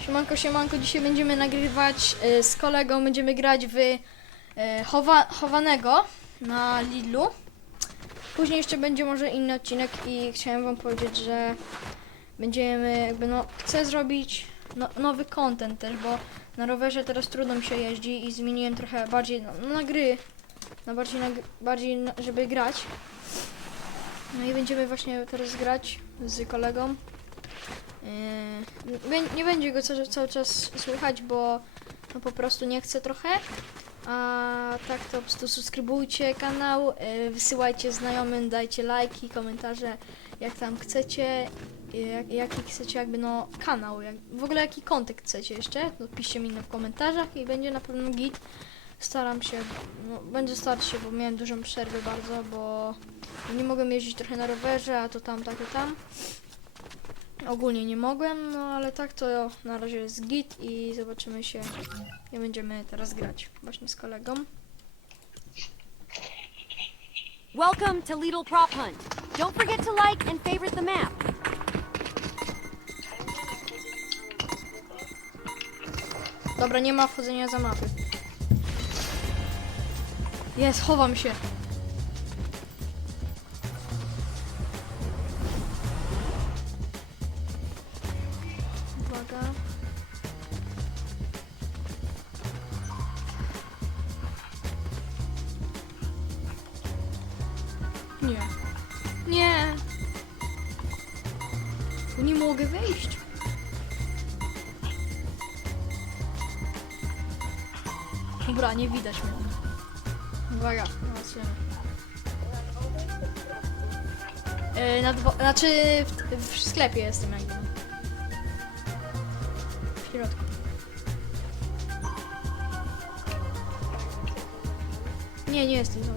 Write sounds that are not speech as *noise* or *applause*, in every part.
Siemanko, siemanko, dzisiaj będziemy nagrywać y, z kolegą, będziemy grać w y, chowa, chowanego na Lidlu. Później jeszcze będzie może inny odcinek i chciałem wam powiedzieć, że będziemy jakby no, chcę zrobić no, nowy content też, bo na rowerze teraz trudno mi się jeździ i zmieniłem trochę bardziej no, na gry, bardziej, na, bardziej na, żeby grać. No i będziemy właśnie teraz grać z kolegą. Yy, nie będzie go cały, cały czas słychać, bo no po prostu nie chcę trochę. A tak to po prostu subskrybujcie kanał, yy, wysyłajcie znajomym, dajcie lajki, komentarze, jak tam chcecie, yy, jak, jaki chcecie jakby no kanał, jak, w ogóle jaki kontekst chcecie jeszcze, to piszcie mi w komentarzach i będzie na pewno git. Staram się, no, będę starać się, bo miałem dużą przerwę bardzo, bo nie mogłem jeździć trochę na rowerze, a to tam, tak i tam. Ogólnie nie mogłem, no ale tak to na razie jest git i zobaczymy się i będziemy teraz grać właśnie z kolegą. Welcome to Lidl Prop Hunt. Don't forget to like and favorite the map. Dobra, nie ma wchodzenia za mapy. Jest, chowam się. Nie. Nie. Tu nie mogę wejść. Dobra, nie widać mnie. Uwaga, zobaczymy. Yy, na dwo- znaczy w, w sklepie jestem jakby. W środku. Nie, nie jestem za.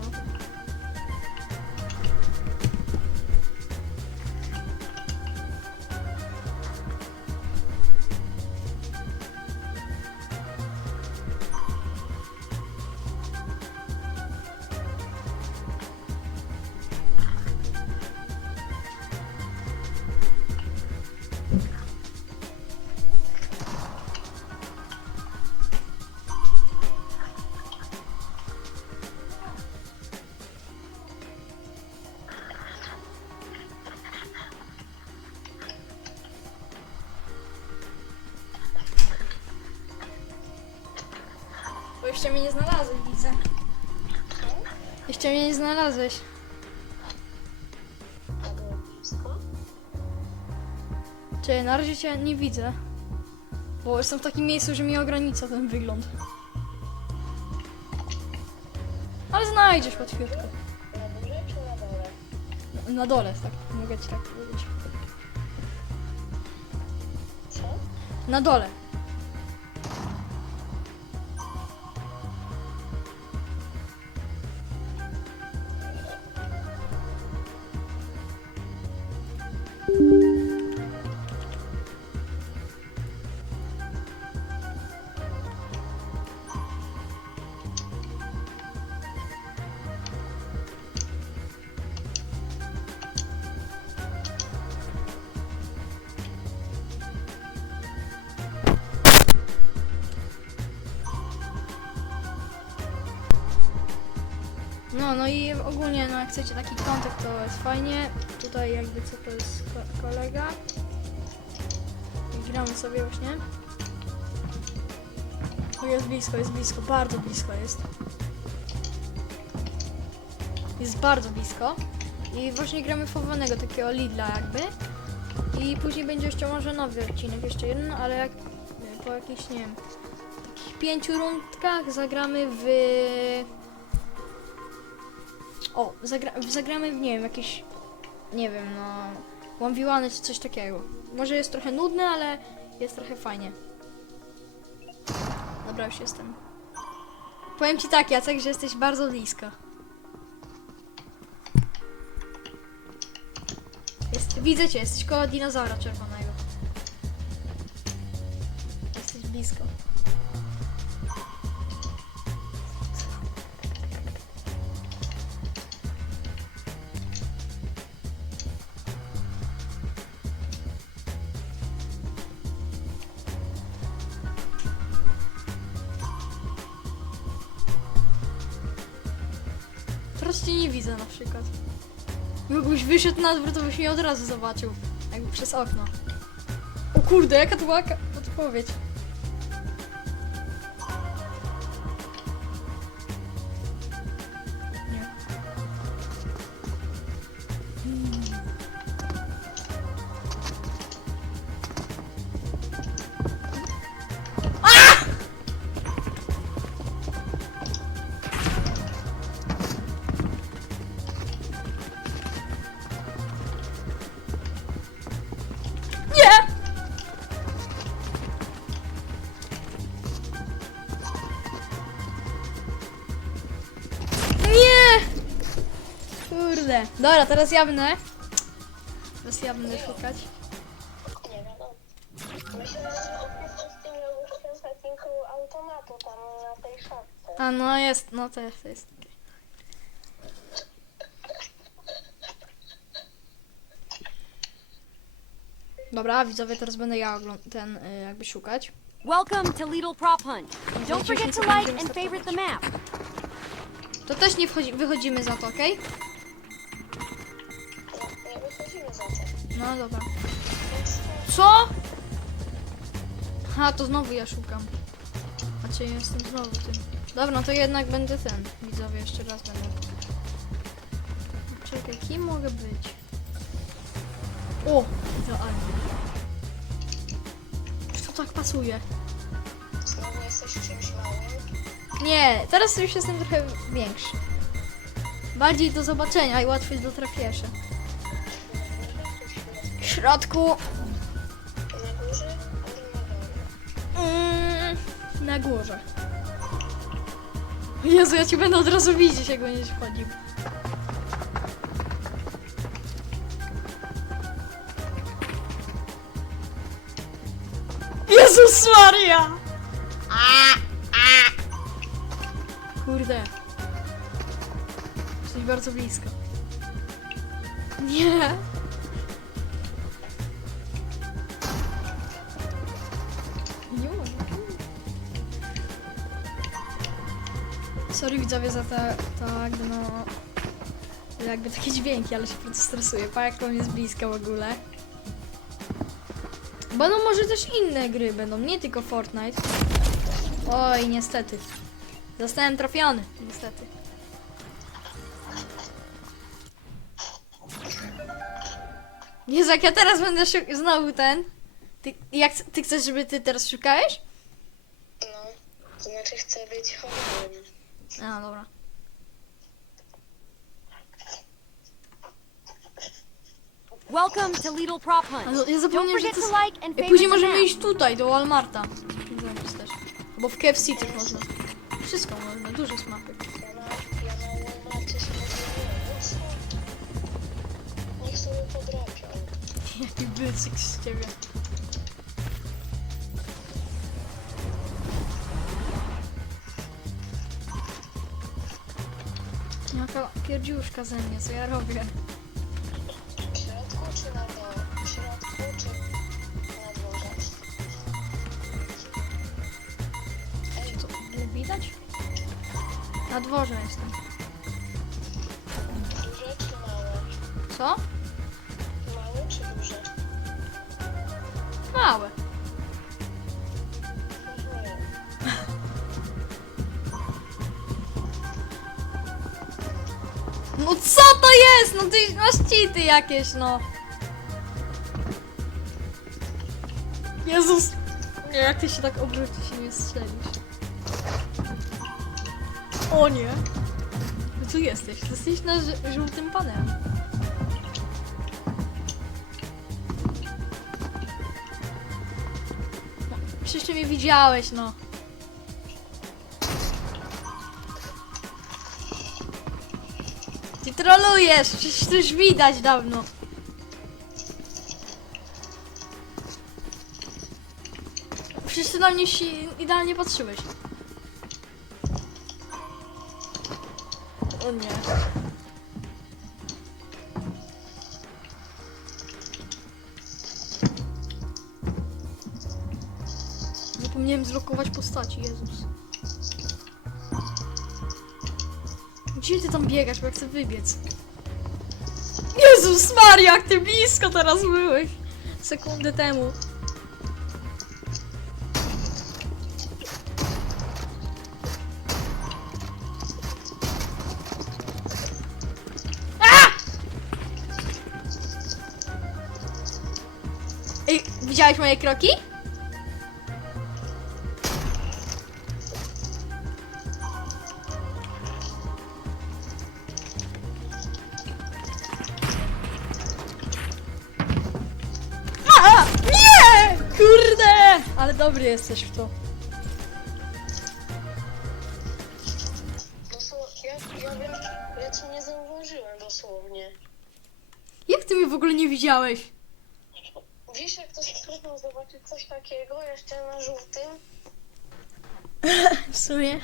Bo jeszcze mnie nie znalazłeś, widzę. Jeszcze mnie nie znalazłeś. Czy na razie cię nie widzę. Bo jestem w takim miejscu, że mi ogranicza ten wygląd. Ale znajdziesz łatwiutko. Na- Na dole, tak. Mogę ci tak powiedzieć. Na dole. I ogólnie, no jak chcecie taki kontakt, to jest fajnie. Tutaj jakby co to jest ko- kolega. I gramy sobie właśnie. O, jest blisko, jest blisko, bardzo blisko jest. Jest bardzo blisko. I właśnie gramy fowanego, takiego Lidla jakby. I później będzie jeszcze może nowy odcinek, jeszcze jeden, ale jak po jakichś, nie wiem, takich pięciu rundkach zagramy w o, zagra zagramy w, nie wiem, jakieś, nie wiem, no, 1v1 czy coś takiego. Może jest trochę nudne, ale jest trochę fajnie. Dobra, już jestem. Powiem ci tak, Jacek, że jesteś bardzo blisko. Jest, widzę cię, jesteś koło dinozaura czerwonego. Jesteś blisko. Cię nie widzę na przykład. Jakbyś wyszedł na dwór, to byś mnie od razu zobaczył. Jakby przez okno. O kurde, jaka to była odpowiedź. Kurde. Dobra, teraz ja będę. Teraz ja będę szukać. Nie wiadomo. Myślę, że opuszczę miał już ten setting automatu tam na tej szafce. A no jest, no to jest. To jest. Dobra, widzowie, teraz będę ja ten y, jakby szukać. Welcome to Lidl Prop Hunt. Don't forget to like and favorite the map. To też nie wchodzi, wychodzimy za to, okej? Nie, No dobra. Co? Ha, to znowu ja szukam. Znaczy jestem znowu tym. Dobra, no to jednak będę ten. Widzowie, jeszcze raz będę. Czekaj, kim mogę być? O, idealnie. To tak pasuje. znowu jesteś czymś małym. Nie, teraz już jestem trochę większy. Bardziej do zobaczenia i łatwiej do trafienia. Środku. Na górze. Mm, na górze. Jezu, ja ci będę od razu widzieć, jak będziesz wchodził. Jezus Maria! Kurde. Jesteś bardzo blisko. Nie Sorry widzowie za te, tak, no... Jakby takie dźwięki, ale się prostu stresuję. Pa jak on jest blisko w ogóle. Będą może też inne gry, będą nie tylko Fortnite. Oj, niestety. Zostałem trafiony, niestety. Jezu, jak ja teraz będę szuk- znowu ten... Ty, jak, ty chcesz, żeby ty teraz szukałeś? No, to znaczy chcę być chorym. A, dobra. Welcome to Lidl Prop Hunt. Ale ja Don't zapomniałem, że forget to to jest... like and Ej, favorite Później the możemy map. iść tutaj, do Walmarta. Też. Bo w KFC też można. Wszystko można, dużo smaków. Niech sobie podrapią. *laughs* Jaki bycyk z ciebie. Jaka pierdziuszka ze mnie, co ja robię? W środku czy na dole? W środku czy na dworze? Ej, Co, widać? Na dworze jestem. No co to jest? No ty masz cheaty jakieś, no. Jezus. Nie, jak ty się tak obrócisz i nie strzelisz. O nie. Tu jesteś. Jesteś na żółtym panelu. No, Przecież ty mnie widziałeś, no. Trolujesz, przecież widać dawno. Przecież ty na mnie się idealnie patrzyłeś. O nie. Zapomniałem zlokować postaci, Jezus. Gdzie ty tam biegasz, bo ja chcę wybiec? Jezus Maria, jak ty blisko teraz byłeś! Sekundę temu. Ej, widziałeś moje kroki? A! Nie! Kurde! Ale dobry jesteś w to. Dosłownie, ja, ja, wiem, ja cię nie zauważyłem dosłownie. Jak ty mnie w ogóle nie widziałeś? Wiesz, jak to jest trudno zobaczyć coś takiego jeszcze na żółtym? *laughs* W sumie.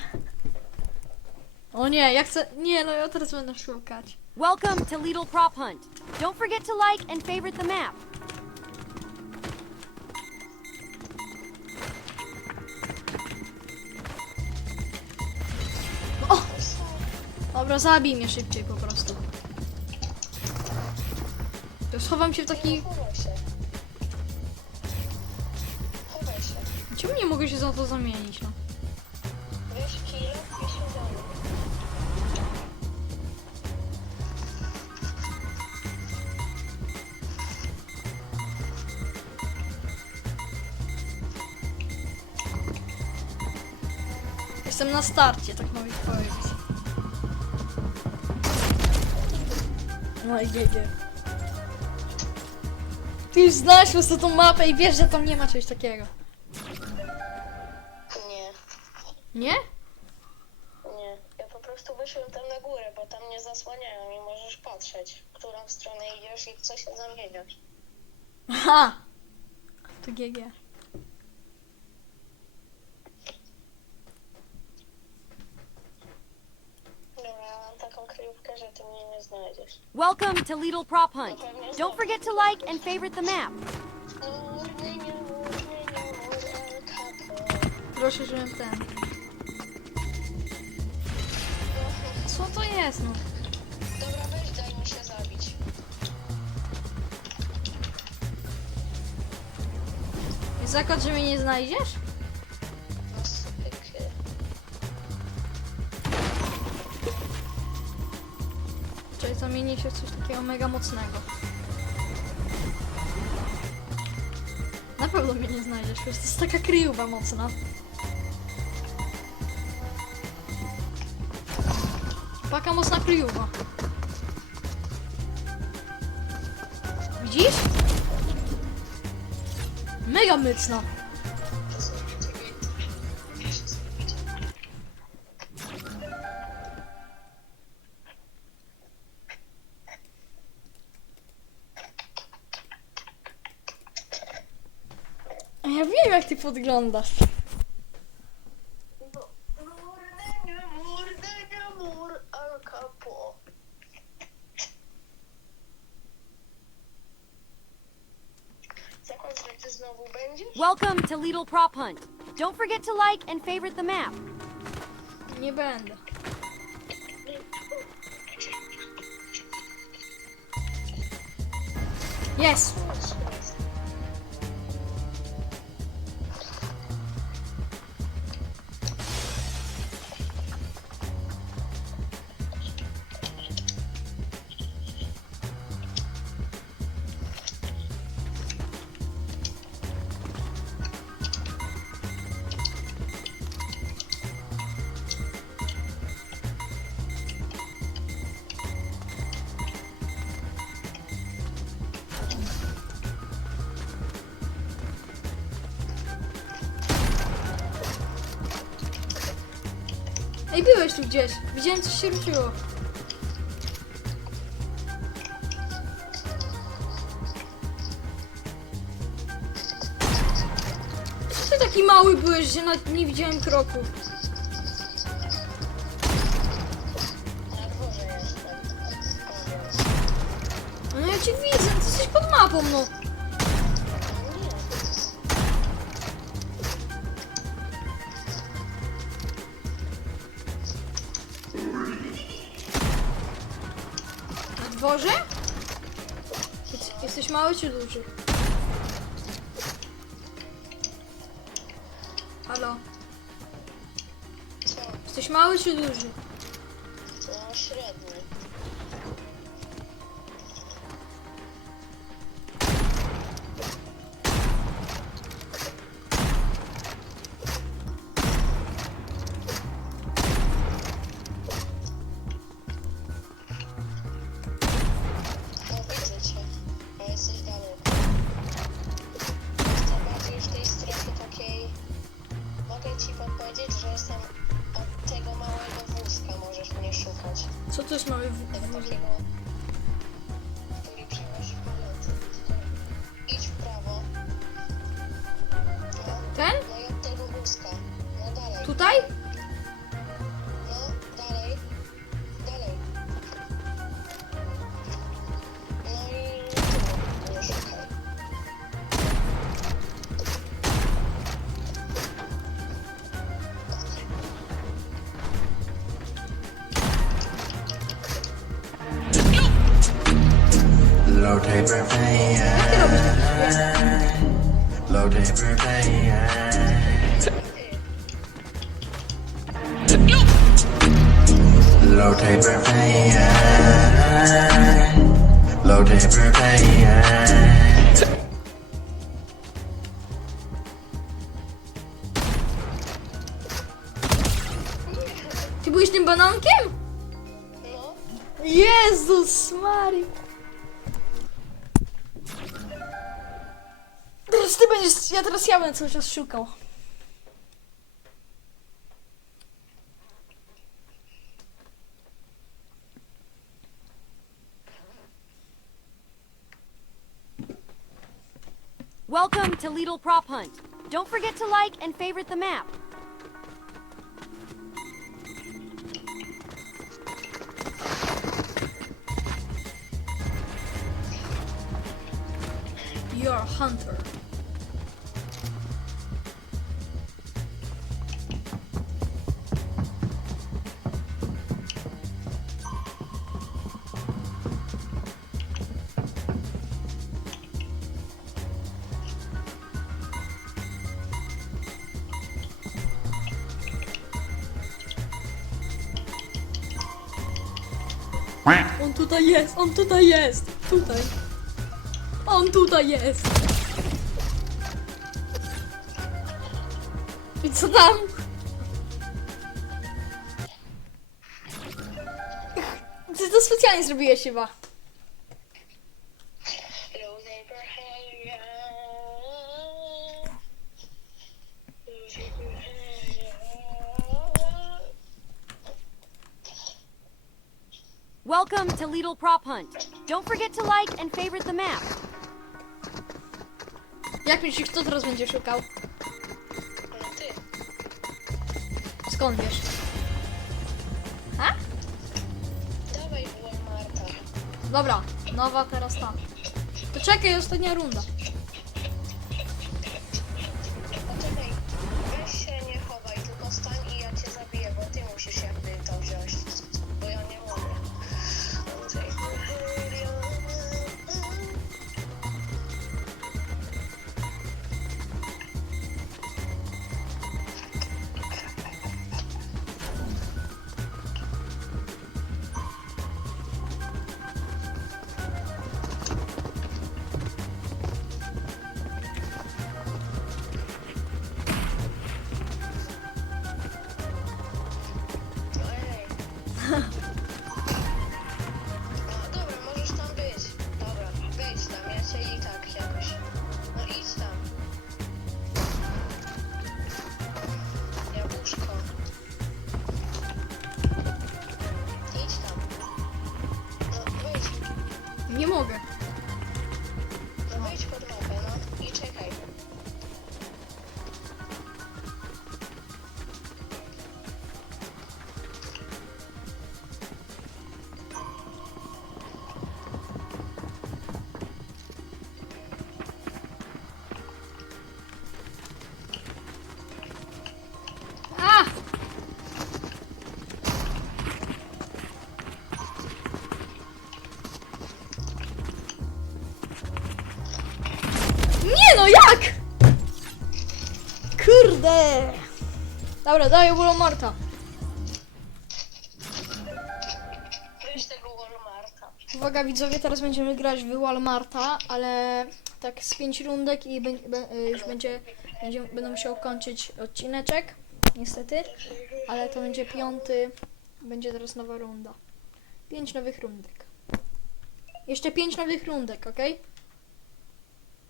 O nie, ja chcę. Nie, no ja teraz będę szukać. Welcome to Lidl Prop Hunt. Don't forget to like and favorite the map. Dobra, zabij mnie szybciej po prostu. To schowam się w taki. Chowaj się. Czemu nie mogę się za to zamienić, no? Jestem na starcie, tak mogę powiedzieć. No i jedzie. Ty już znasz po prostu tą mapę i wiesz, że tam nie ma czegoś takiego. Nie, Nie? nie. Ja po prostu wyszłem tam na górę, bo tam nie zasłaniają i możesz patrzeć, w którą stronę idziesz i w co się zamieniasz. Aha! To GG. Kryjówkę, że ty mnie nie znajdziesz. Welcome to Lidl Prop Hunt. Don't forget to like and favorite the map. Murny, nie murny, nie murny, El Capo. Proszę, żebym ten. Co to jest, no? Dobra, weź daj mi się zabić. Zakład, że mnie nie znajdziesz? Czyli zamieni się w coś takiego mega mocnego. Na pewno mnie nie znajdziesz, to jest taka kryjówa mocna. Taka mocna kryjówa. Widzisz? Mega mycna. Podglądasz. Murny, nie mur, El Capo. Zakład, że ty znowu będziesz? Welcome to Lidl Prop Hunt. Don't forget to like and favorite the map. Nie będę. Jest! Gdzieś. Widziałem, coś się ruszyło. Co ty taki mały byłeś, że nawet nie widziałem jestem. No ja cię widzę, ty jesteś pod mapą, no. Jest, jesteś mały czy duży? Halo? Jesteś mały czy duży? Low taper pain. Low taper pain. Low taper pain. Ja będę cały czas szukał. Welcome to Lidl Prop Hunt. Don't forget to like and favorite the map. You're a hunter. Tutaj jest, on tutaj jest, tutaj. On tutaj jest. I co tam? Ty to specjalnie zrobiłeś chyba. Welcome to Lidl Prop Hunt. Don't forget to like and favorite the map. Jak myślisz, kto teraz będzie szukał? No ty. Skąd wiesz? Ha? Dawaj była Marta. Dobra, nowa teraz ta. To czekaj, ostatnia runda. Dobra, daję Walmarta. Weź tego Walmarta. Uwaga widzowie, teraz będziemy grać w Walmarta, ale tak z 5 rundek i bę- bę- y, już będzie, będzie, będę musiał kończyć odcineczek, niestety, ale to będzie piąty, będzie teraz nowa runda. 5 nowych rundek. Jeszcze 5 nowych rundek, ok?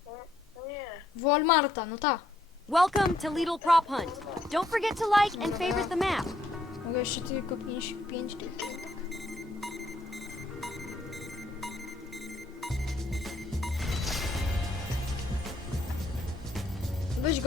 No, nie. W Walmarta, no tak. Welcome to Lidl Prop Hunt. Don't forget to like and favorite the map. Mogę jeszcze tylko 5, 5. Weź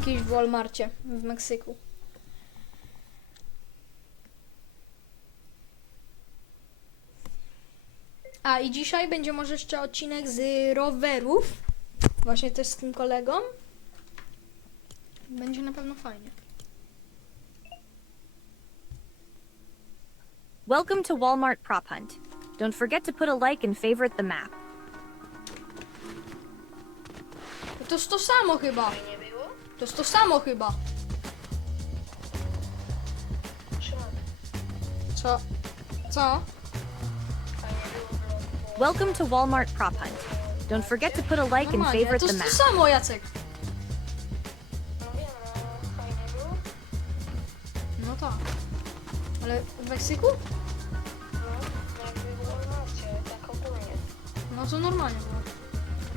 Ja byłem kiedyś w Walmarcie w Meksyku. A i dzisiaj będzie może jeszcze odcinek z rowerów. Właśnie też z tym kolegą. Będzie na pewno fajnie. Welcome to Walmart Prop Hunt. Don't forget to put a like and favorite the map. No to jest to samo chyba. Było? To jest to samo chyba. Szymon, Co? Co? było. Welcome to Walmart Prop Hunt. Don't forget to put a like and Normalnie. favorite To the jest to map. samo, Jacek. No wiem, no fajnie było. No tak. Ale w Meksyku? No, jakby tak ogólnie. No to normalnie było.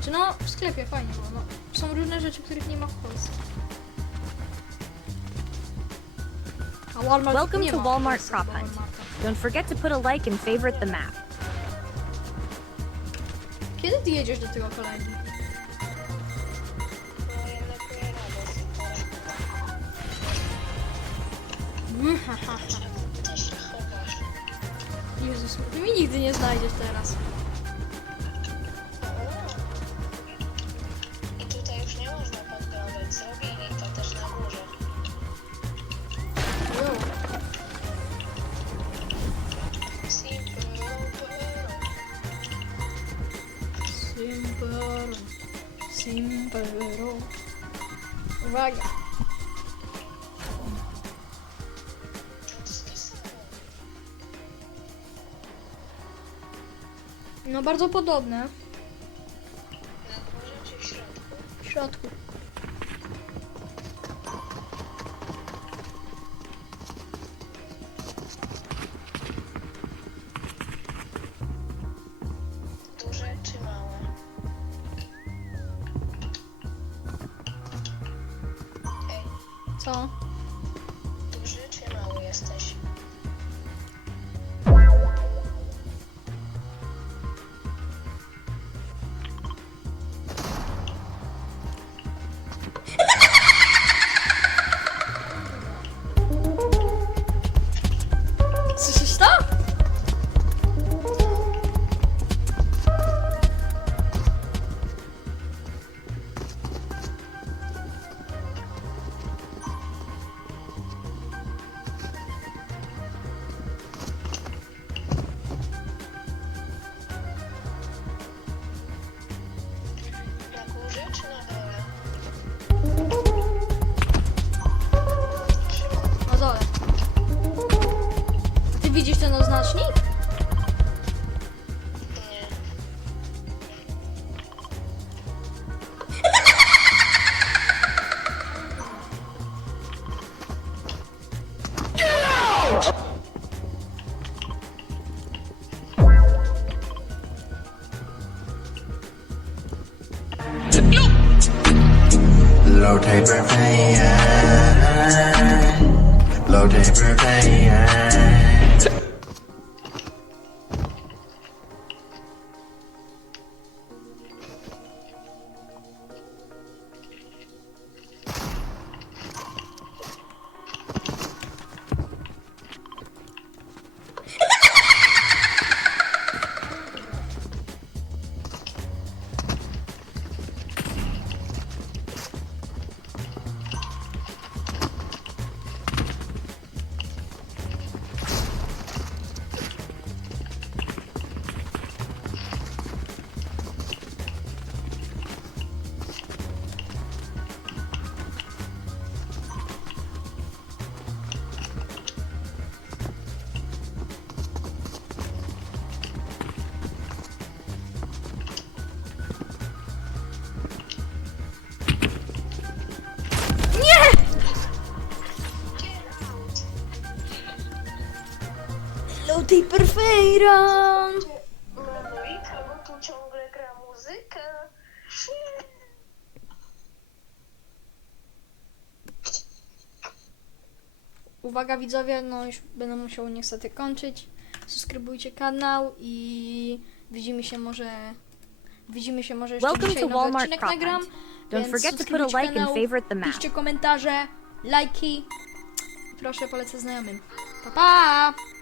Czy no, w sklepie fajnie było. No, są różne rzeczy, których nie ma w Polsce. A Walmart Welcome nie to ma w Walmart Polsce Prop chyba Hunt. Walmarta. Don't forget to put a like and favorite the map. Kiedy ty jedziesz do tego kolegi? Mm, ha, ha, ha. Jezus, ty mnie nigdy nie znajdziesz teraz. No bardzo podobne. Na czy w środku? W środku. Low taper fan. Low taper fan. Perfeira! Memoika, bo tu ciągle gra muzyka. Uwaga widzowie, no już będę musiał niestety kończyć. Subskrybujcie kanał i widzimy się może widzimy się może jeszcze Welcome dzisiaj to nowy Walmart odcinek Prop nagram. Hunt. Don't forget to put a like and favorite the map. Piszcie komentarze, lajki. Proszę polecę znajomym. Pa pa!